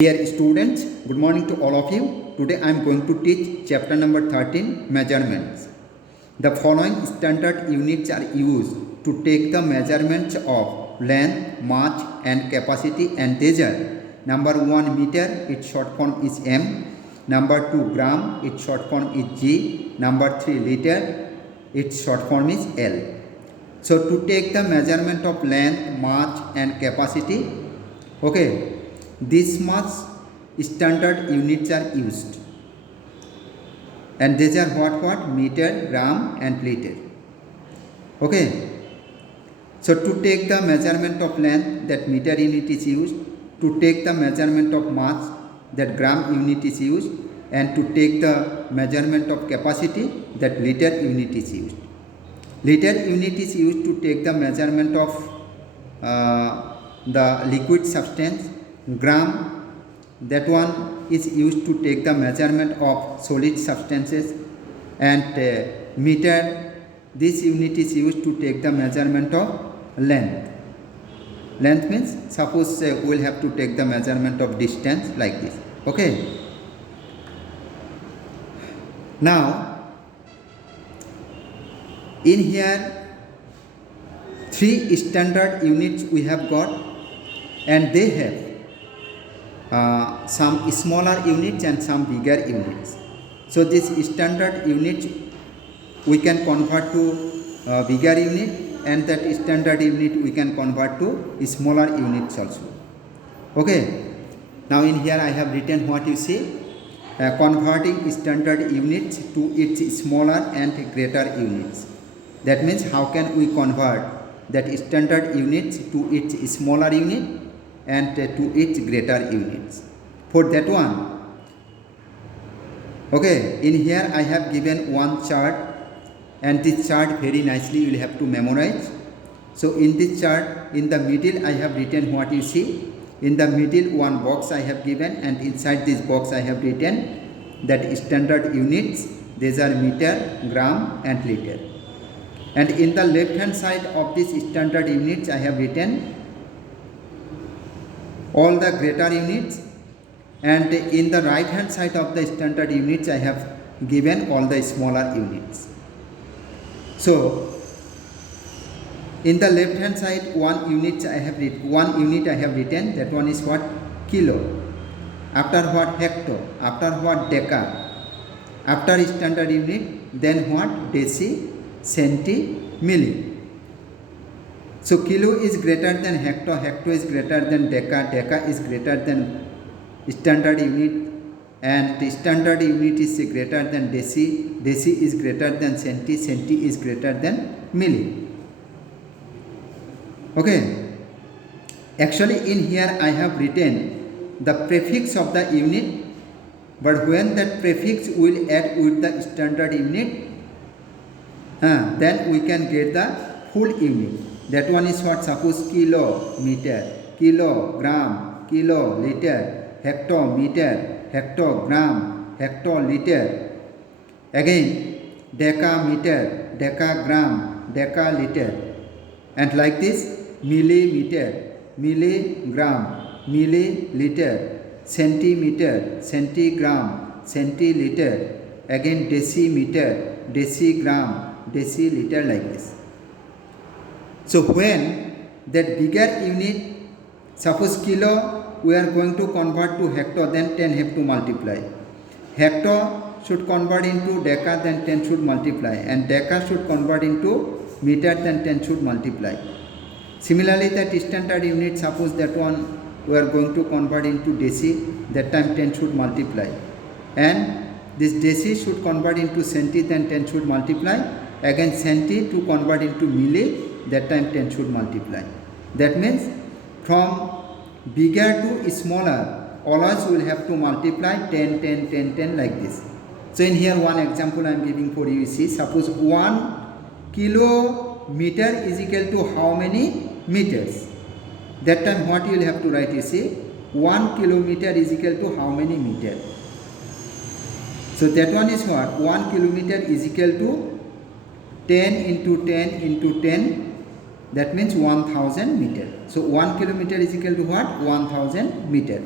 Dear students, good morning to all of you. Today I am going to teach chapter number 13, measurements. The following standard units are used to take the measurements of length, mass and capacity and measure. Number 1 meter, its short form is M. Number 2 gram, its short form is G. Number 3 liter, its short form is L. So to take the measurement of length, mass and capacity, okay, these much standard units are used, and these are what meter, gram and liter. Okay, so to take the measurement of length, that meter unit is used. To take the measurement of mass, that gram unit is used. And to take the measurement of capacity, that liter unit is used. Liter unit is used to take the measurement of the liquid substance. Gram, that one is used to take the measurement of solid substances. And meter, this unit is used to take the measurement of length. Length means, suppose we will have to take the measurement of distance like this. Okay. Now, in here, 3 standard units we have got, and they have some smaller units and some bigger units. So this standard unit we can convert to bigger unit, and that standard unit we can convert to smaller units also. Okay. Now in here I have written what you see, converting standard units to its smaller and greater units. That means how can we convert that standard units to its smaller unit and to its greater units. For that one, okay, in here I have given one chart, and this chart very nicely you will have to memorize. So in this chart, in the middle I have written what you see. In the middle one box I have given, and inside this box I have written that standard units, these are meter, gram and liter. And in the left hand side of this standard units I have written all the greater units, and in the right hand side of the standard units I have given all the smaller units. So in the left hand side one unit I have written, that one is what? Kilo. After what? Hecto. After what? Deca. After standard unit, then what? Deci, centi, milli. So kilo is greater than hecto, hecto is greater than deca, deca is greater than standard unit, and standard unit is greater than deci, deci is greater than centi, centi is greater than milli. Okay. Actually in here I have written the prefix of the unit, but when that prefix will add with the standard unit, then we can get the full unit. That one is what? Suppose kilometer, kilogram, kiloliter, hectometer, hectogram, hectoliter. Again, decameter, decagram, decaliter. And like this, millimeter, milligram, milliliter, centimeter, centigram, centiliter. Again, decimeter, decigram, deciliter, like this. So when that bigger unit, suppose kilo, we are going to convert to hecto, then 10 have to multiply. Hecto should convert into deca, then 10 should multiply. And deca should convert into meter, then 10 should multiply. Similarly, that standard unit, suppose that one we are going to convert into deci, that time 10 should multiply. And this deci should convert into centi, then 10 should multiply. Again centi to convert into milli, that time 10 should multiply. That means from bigger to smaller, always we will have to multiply 10, 10, 10, 10 like this. So in here one example I am giving for you. See, suppose 1 kilometer is equal to how many meters? That time what you will have to write, you see, 1 kilometer is equal to how many meters? So that one is what? 1 kilometer is equal to 10 into 10 into 10, that means 1000 meter. So 1 kilometer is equal to what? 1000 meter.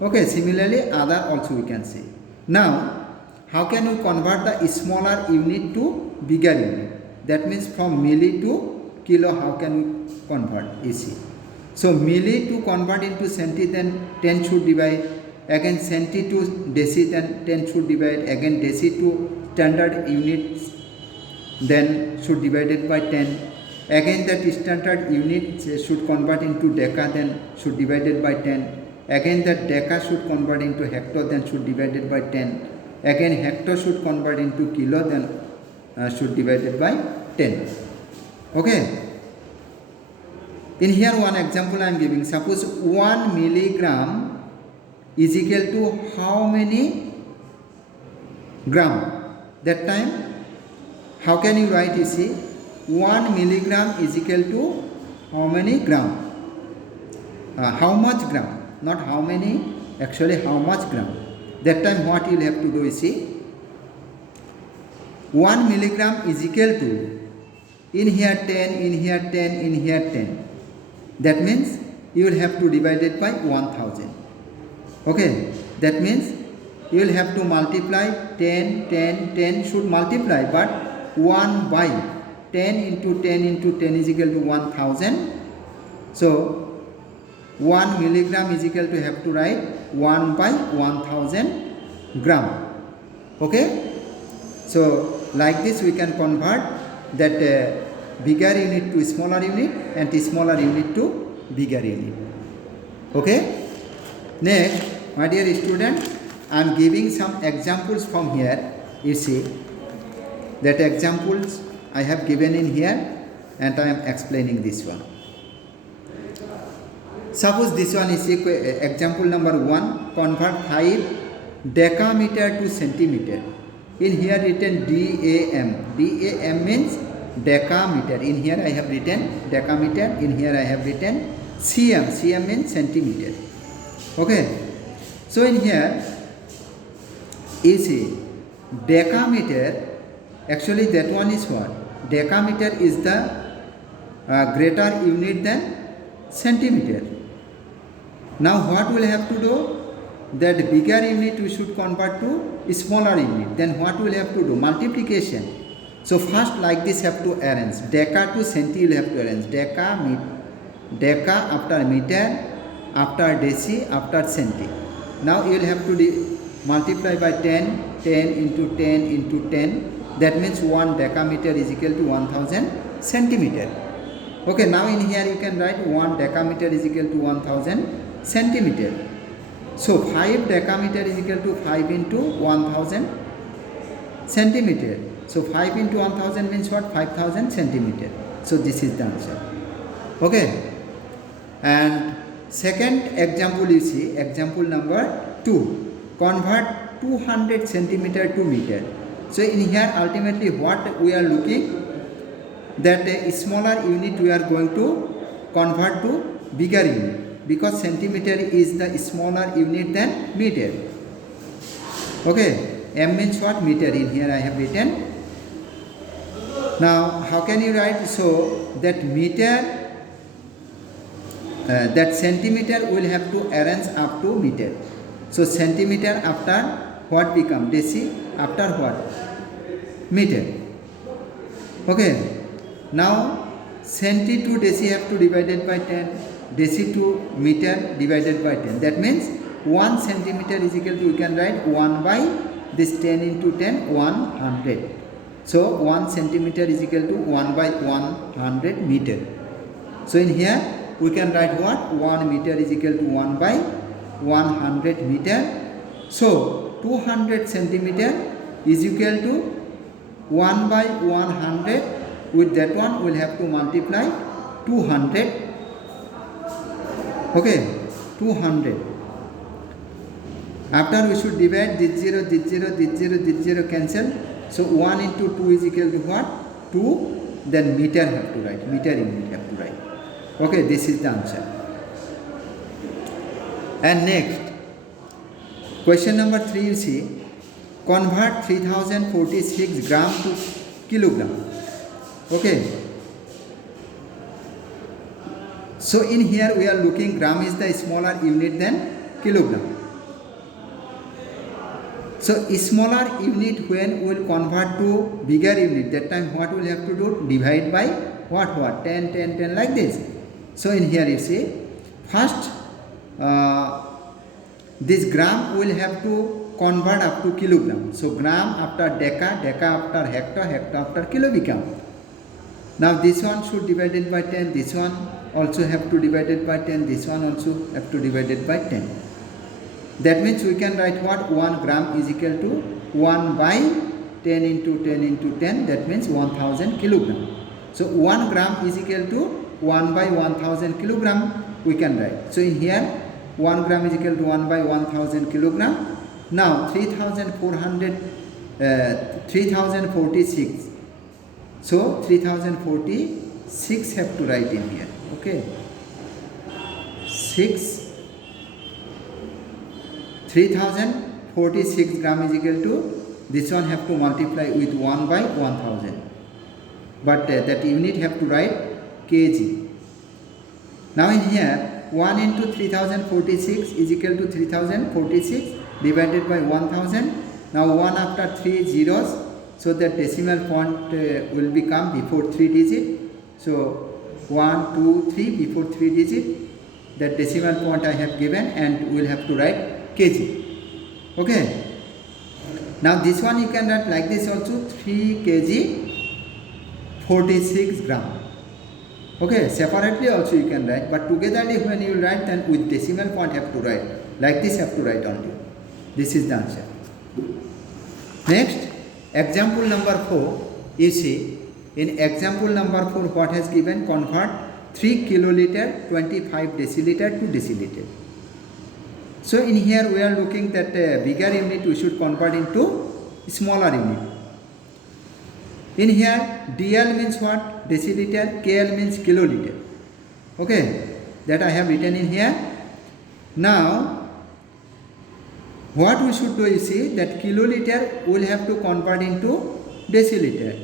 Okay, similarly other also we can see. Now, how can we convert the smaller unit to bigger unit? That means from milli to kilo, how can we convert? You see. So milli to convert into centi, then 10 should divide. Again centi to deci, then 10 should divide. Again deci to standard units, then should divide it by 10. Again that standard unit should convert into deca, then should divide it by 10. Again that deca should convert into hecto, then should divide it by 10. Again hecto should convert into kilo, then should divide it by 10. Okay. In here one example I am giving. Suppose 1 milligram is equal to how many gram? That time how can you write? You see, 1 milligram is equal to how many gram? How much gram? Not how many, actually how much gram. That time what you will have to do, you see, 1 milligram is equal to, in here 10, in here 10, in here 10. That means you will have to divide it by 1000. Okay, that means you will have to multiply 10, 10, 10 should multiply, but 1 by 10 into 10 into 10 is equal to 1000. So 1 milligram is equal to, have to write 1 by 1000 gram. Okay, so like this we can convert that bigger unit to smaller unit and smaller unit to bigger unit. Okay, next my dear student, I am giving some examples from here. You see that examples I have given in here and I am explaining this one. Suppose this one is example number 1, convert 5 decameter to centimeter. In here written DAM. DAM means decameter. In here I have written decameter. In here I have written cm. Cm means centimeter. Okay. So in here you see decameter, actually that one is what? Decameter is the greater unit than centimeter. Now what will have to do? That bigger unit we should convert to smaller unit. Then what will have to do? Multiplication. So first like this have to arrange. Deca to centi you will have to arrange. Deca after meter, after deci, after centi. Now you will have to multiply by 10, 10 into 10 into 10. That means 1 decameter is equal to 1000 centimeter. Okay, now in here you can write 1 decameter is equal to 1000 centimeter. So 5 decameter is equal to 5 into 1000 centimeter. So 5 into 1000 means what? 5000 centimeter. So this is the answer. Okay. And second example you see, example number 2. Convert 200 centimeter to meter. So in here ultimately what we are looking, that a smaller unit we are going to convert to bigger unit, because centimeter is the smaller unit than meter. Okay, m means what? Meter. In here I have written. Now how can you write? So that meter, that centimeter will have to arrange up to meter. So centimeter after what become? Deci. After what? Meter. Okay. Now centi to deci have to divided by 10. Deci to meter divided by 10. That means 1 centimeter is equal to, you can write 1 by this 10 into 10, 100. So 1 centimeter is equal to 1 by 100 meter. So in here we can write what? 1 meter is equal to 1 by 100 meter. So 200 centimeter is equal to 1 by 100. With that one we will have to multiply 200. Okay, 200. After we should divide this 0, this 0, this 0, this 0 cancel. So 1 into 2 is equal to what? 2. Then meter have to write. Meter unit have to write. Okay, this is the answer. And next, question number 3 you see, convert 3046 gram to kilogram. Okay. So in here we are looking, gram is the smaller unit than kilogram. So smaller unit when will convert to bigger unit, that time what will have to do? Divide by what? 10, 10, 10 like this. So in here you see, first this gram will have to convert up to kilogram. So gram after deca, deca after hecto, hecto after kilo become. Now this one should divide it by 10, this one also have to divide it by 10, this one also have to divide it by 10. That means we can write what? 1 gram is equal to 1 by 10 into 10 into 10, that means 1000 kilogram. So 1 gram is equal to 1 by 1000 kilogram we can write. So in here 1 gram is equal to 1 by 1000 kilogram. Now 3046. So 3046 have to write in here. Okay. 3046 gram is equal to, this one have to multiply with 1 by 1000. But that unit have to write kg. Now in here 1 into 3046 is equal to 3046 divided by 1000. Now 1 after 3 zeros, so that decimal point will become before 3 digit. So 1, 2, 3 before 3 digit, that decimal point I have given, and we will have to write kg. Okay. Now this one you can write like this also, 3 kg 46 gram. Okay, separately also you can write, but togetherly when you write, then with decimal point have to write. Like this have to write only. This is the answer. Next, example number 4. You see, in example number 4 what has given? Convert 3 kiloliter 25 deciliter to deciliter. So in here we are looking that bigger unit we should convert into smaller unit. In here DL means what? Deciliter, KL means kiloliter. Okay, that I have written in here. Now what we should do is see that kiloliter will have to convert into deciliter.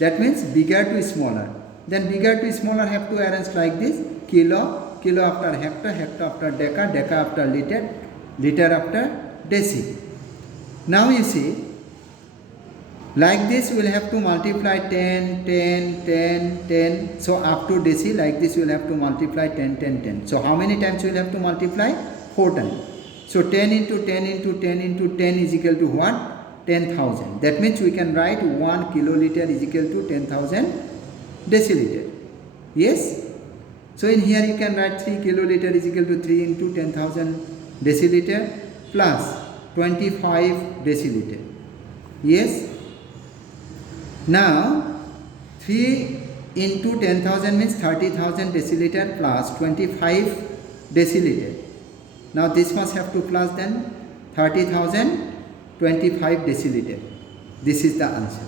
That means bigger to smaller. Then bigger to smaller have to arrange like this: kilo, kilo after hecto, hecto after deca, deca after liter, liter after deci. Now you see, like this we will have to multiply 10, 10, 10, 10. So up to deci, like this we will have to multiply 10, 10, 10. So how many times we will have to multiply? 4 times. So 10 into 10 into 10 into 10 is equal to what? 10,000. That means we can write 1 kiloliter is equal to 10,000 deciliter. Yes? So in here you can write 3 kiloliter is equal to 3 into 10,000 deciliter plus 25 deciliter. Yes? Now 3 into 10,000 means 30,000 deciliter plus 25 deciliter. Now this must have to plus then 30,000 25 deciliter. This is the answer.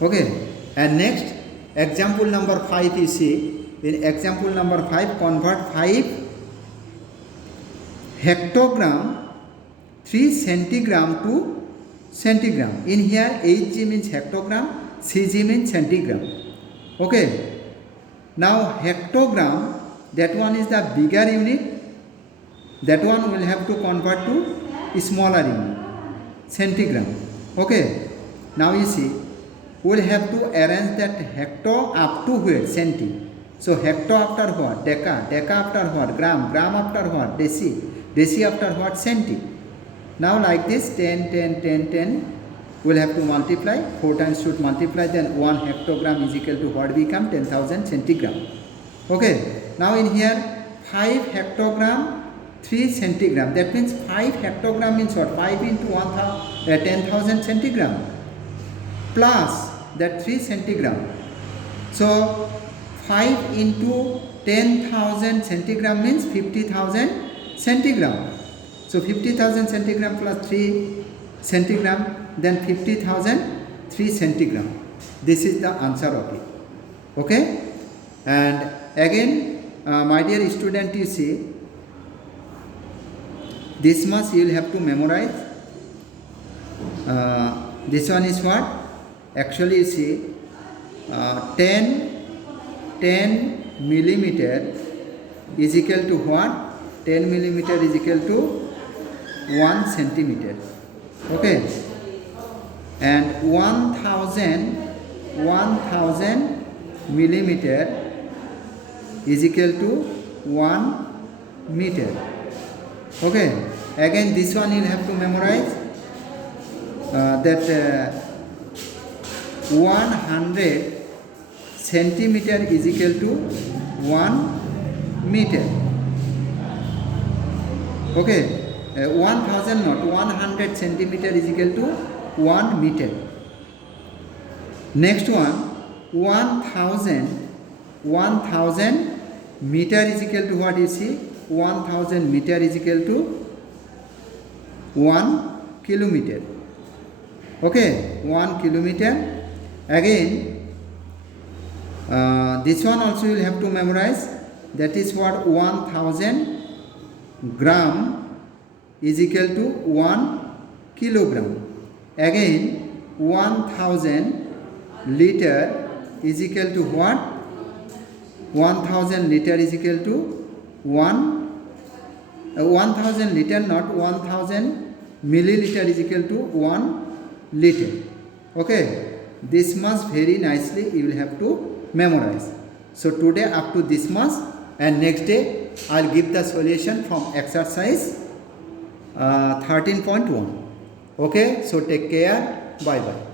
Okay. And next, example number 5 you see. In example number 5, convert 5 hectogram 3 centigram to centigram. In here Hg means hectogram, Cg means centigram. Okay. Now hectogram, that one is the bigger unit. That one will have to convert to smaller unit, centigram. Okay. Now you see, we will have to arrange that hecto up to where? Centi. So hecto after what? Deca. Deca after what? Gram. Gram after what? Deci. Deci after what? Centi. Now like this 10, 10, 10, 10 we will have to multiply. 4 times should multiply, then 1 hectogram is equal to what become? 10,000 centigram. Okay. Now in here 5 hectogram 3 centigram. That means 5 hectogram means what? 5 into 10,000 centigram plus that 3 centigram. So 5 into 10,000 centigram means 50,000 centigram. So 50,000 centigram plus 3 centigram, then 50,000 3 centigram. This is the answer of it. Okay. And again, my dear student, you see, this much you will have to memorize. This one is what? Actually you see, 10 millimeter is equal to what? 10 millimeter is equal to 1 centimeter. Okay, and 1000 millimeter is equal to 1 meter. Okay, again this one you'll have to memorize, that 100 centimeter is equal to 1 meter. Okay, 1000 not 100 centimeter is equal to 1 meter. Next one, 1000 meter is equal to what? You see, 1000 meter is equal to 1 kilometer. Okay, 1 kilometer. Again, this one also you will have to memorize, that is what, 1000 gram is equal to 1 kilogram. Again, 1000 liter is equal to what? 1000 liter is equal to 1000 liter not 1000 milliliter is equal to 1 liter. Okay, this much very nicely you will have to memorize. So today up to this much, and next day I'll give the solution from exercise 13.1. Okay, so take care, bye bye.